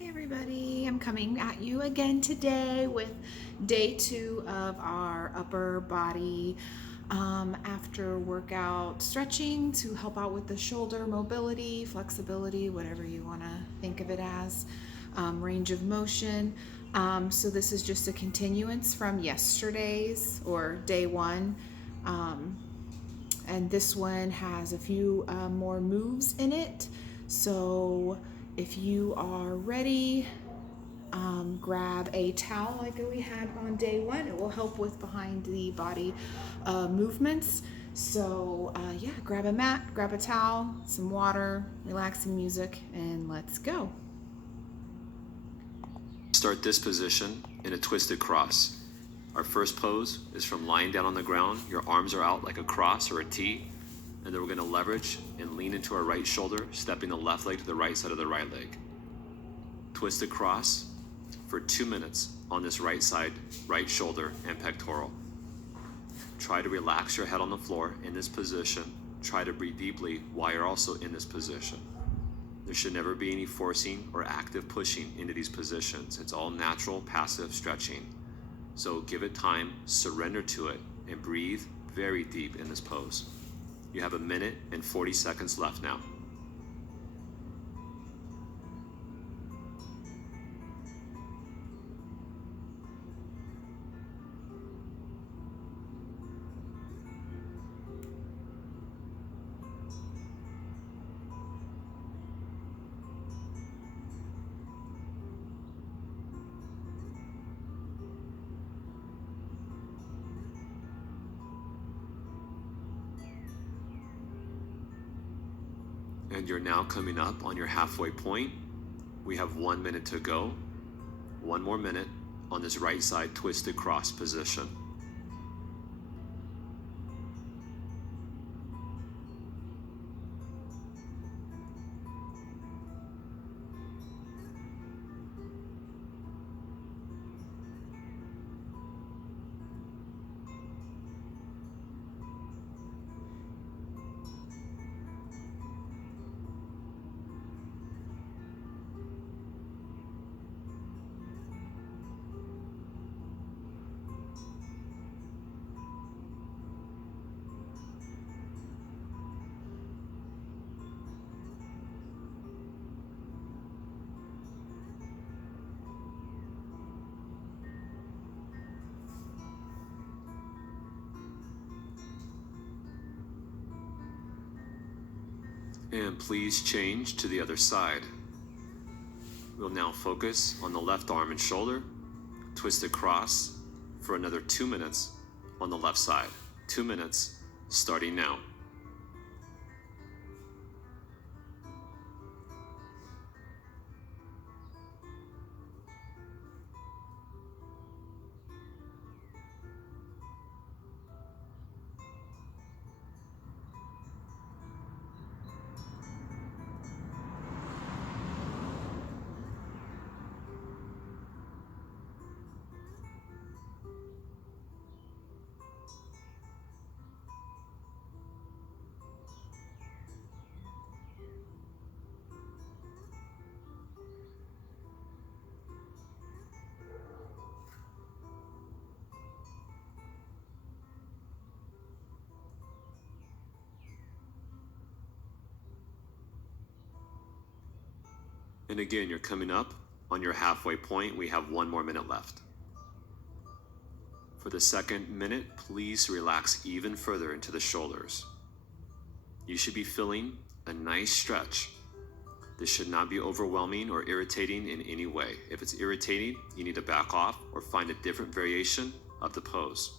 Hey everybody, I'm coming at you again today with day 2 of our upper body after workout stretching to help out with the shoulder mobility, flexibility, whatever you want to think of it as, range of motion. So this is just a continuance from yesterday's or day 1. And this one has a few more moves in it. So if you are ready, grab a towel like we had on day 1. It will help with behind the body movements. So yeah, grab a mat, grab a towel, some water, relaxing music, and let's go. Start this position in a twisted cross. Our first pose is from lying down on the ground. Your arms are out like a cross or a T. And then we're going to leverage and lean into our right shoulder, stepping the left leg to the right side of the right leg. Twisted cross for 2 minutes on this right side, right shoulder and pectoral. Try to relax your head on the floor in this position. Try to breathe deeply while you're also in this position. There should never be any forcing or active pushing into these positions. It's all natural, passive stretching. So give it time, surrender to it, and breathe very deep in this pose. You have 1 minute and 40 seconds left now. And you're now coming up on your halfway point. We have 1 minute to go. 1 more minute on this right side twisted cross position. And please change to the other side. We'll now focus on the left arm and shoulder, twisted cross for another 2 minutes on the left side. 2 minutes starting now. And again, you're coming up on your halfway point. We have 1 more minute left. For the second minute, please relax even further into the shoulders. You should be feeling a nice stretch. This should not be overwhelming or irritating in any way. If it's irritating, you need to back off or find a different variation of the pose.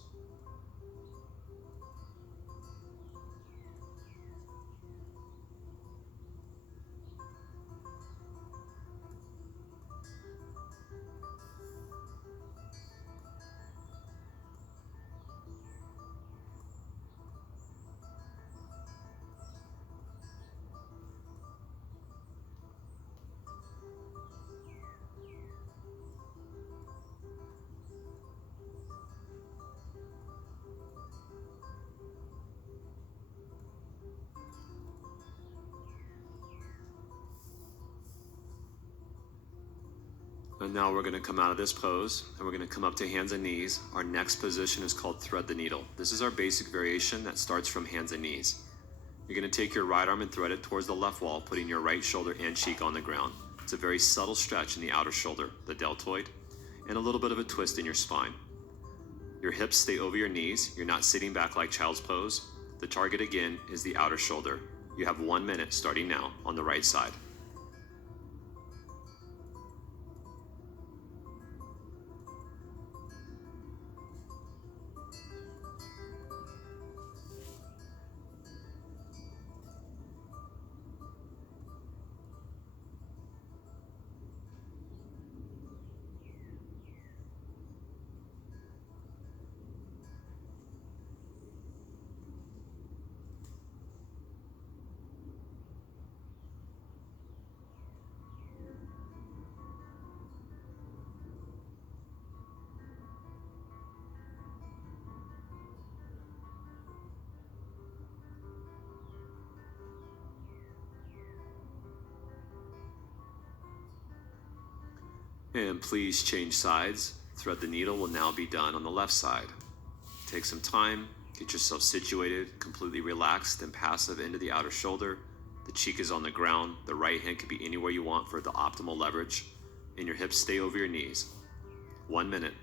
And now we're going to come out of this pose and we're going to come up to hands and knees. Our next position is called thread the needle. This is our basic variation that starts from hands and knees. You're going to take your right arm and thread it towards the left wall, putting your right shoulder and cheek on the ground. It's a very subtle stretch in the outer shoulder, the deltoid, and a little bit of a twist in your spine. Your hips stay over your knees. You're not sitting back like child's pose. The target again is the outer shoulder. You have 1 minute starting now on the right side. And please change sides. Thread the needle will now be done on the left side. Take some time, get yourself situated, completely relaxed and passive into the outer shoulder. The cheek is on the ground. The right hand can be anywhere you want for the optimal leverage. And your hips stay over your knees. 1 minute.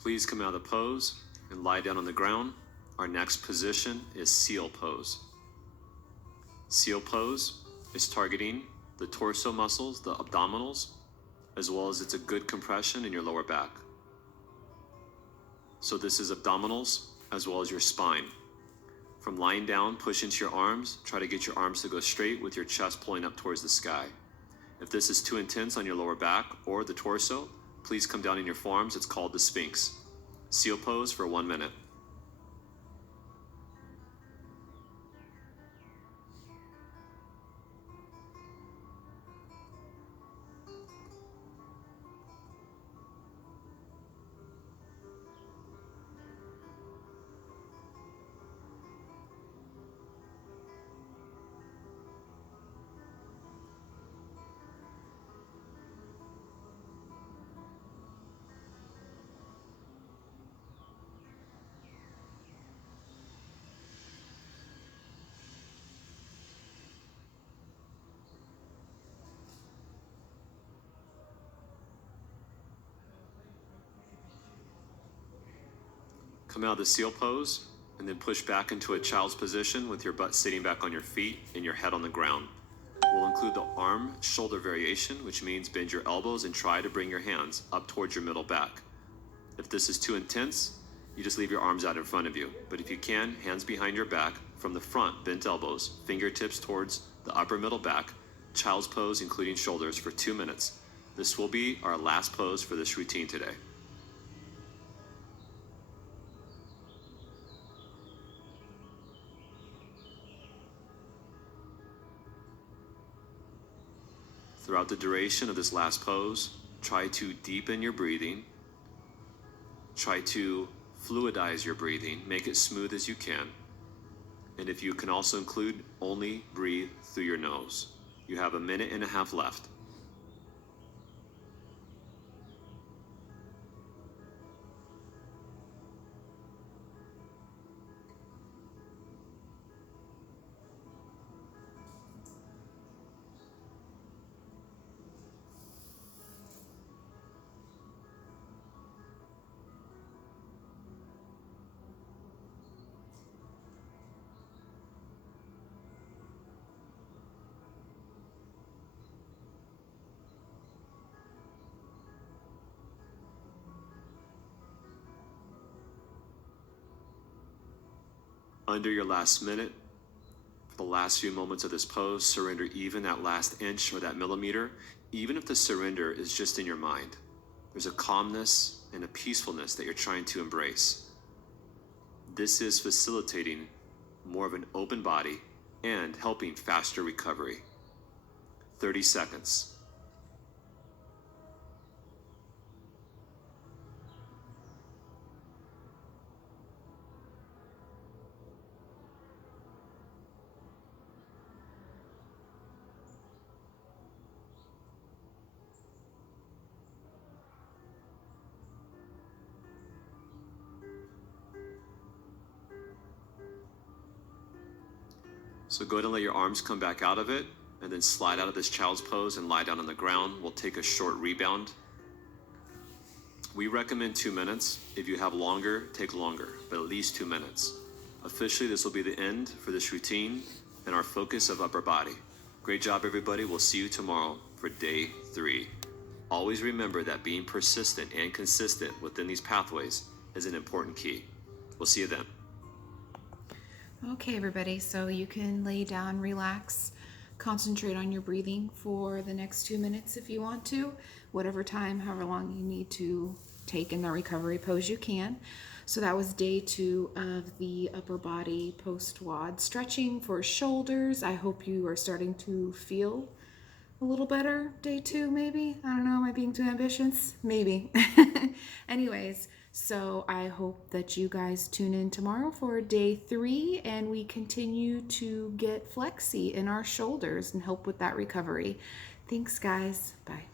Please come out of the pose and lie down on the ground. Our next position is seal pose. Seal pose is targeting the torso muscles, the abdominals, as well as it's a good compression in your lower back. So this is abdominals as well as your spine. From lying down, push into your arms. Try to get your arms to go straight with your chest pulling up towards the sky. If this is too intense on your lower back or the torso, please come down in your forearms. It's called the Sphinx. Seal pose for 1 minute. Come out of the seal pose and then push back into a child's position with your butt sitting back on your feet and your head on the ground. We'll include the arm shoulder variation, which means bend your elbows and try to bring your hands up towards your middle back. If this is too intense, you just leave your arms out in front of you. But if you can, hands behind your back, from the front, bent elbows, fingertips towards the upper middle back, child's pose including shoulders for 2 minutes. This will be our last pose for this routine today. Throughout the duration of this last pose, try to deepen your breathing. Try to fluidize your breathing, make it smooth as you can. And if you can also include, only breathe through your nose. You have 1.5 minutes left. Under your last minute, for the last few moments of this pose, surrender even that last inch or that millimeter, even if the surrender is just in your mind. There's a calmness and a peacefulness that you're trying to embrace. This is facilitating more of an open body and helping faster recovery. 30 seconds. So go ahead and let your arms come back out of it, and then slide out of this child's pose and lie down on the ground. We'll take a short rebound. We recommend 2 minutes. If you have longer, take longer, but at least 2 minutes. Officially, this will be the end for this routine and our focus of upper body. Great job, everybody. We'll see you tomorrow for day 3. Always remember that being persistent and consistent within these pathways is an important key. We'll see you then. Okay, everybody, so you can lay down, relax, concentrate on your breathing for the next 2 minutes if you want to, whatever time, however long you need to take in the recovery pose, you can. So that was day 2 of the upper body post-WOD stretching for shoulders. I hope you are starting to feel a little better. Day 2, maybe. I don't know, am I being too ambitious? Maybe. Anyways, so I hope that you guys tune in tomorrow for day 3 and we continue to get flexy in our shoulders and help with that recovery. Thanks, guys. Bye.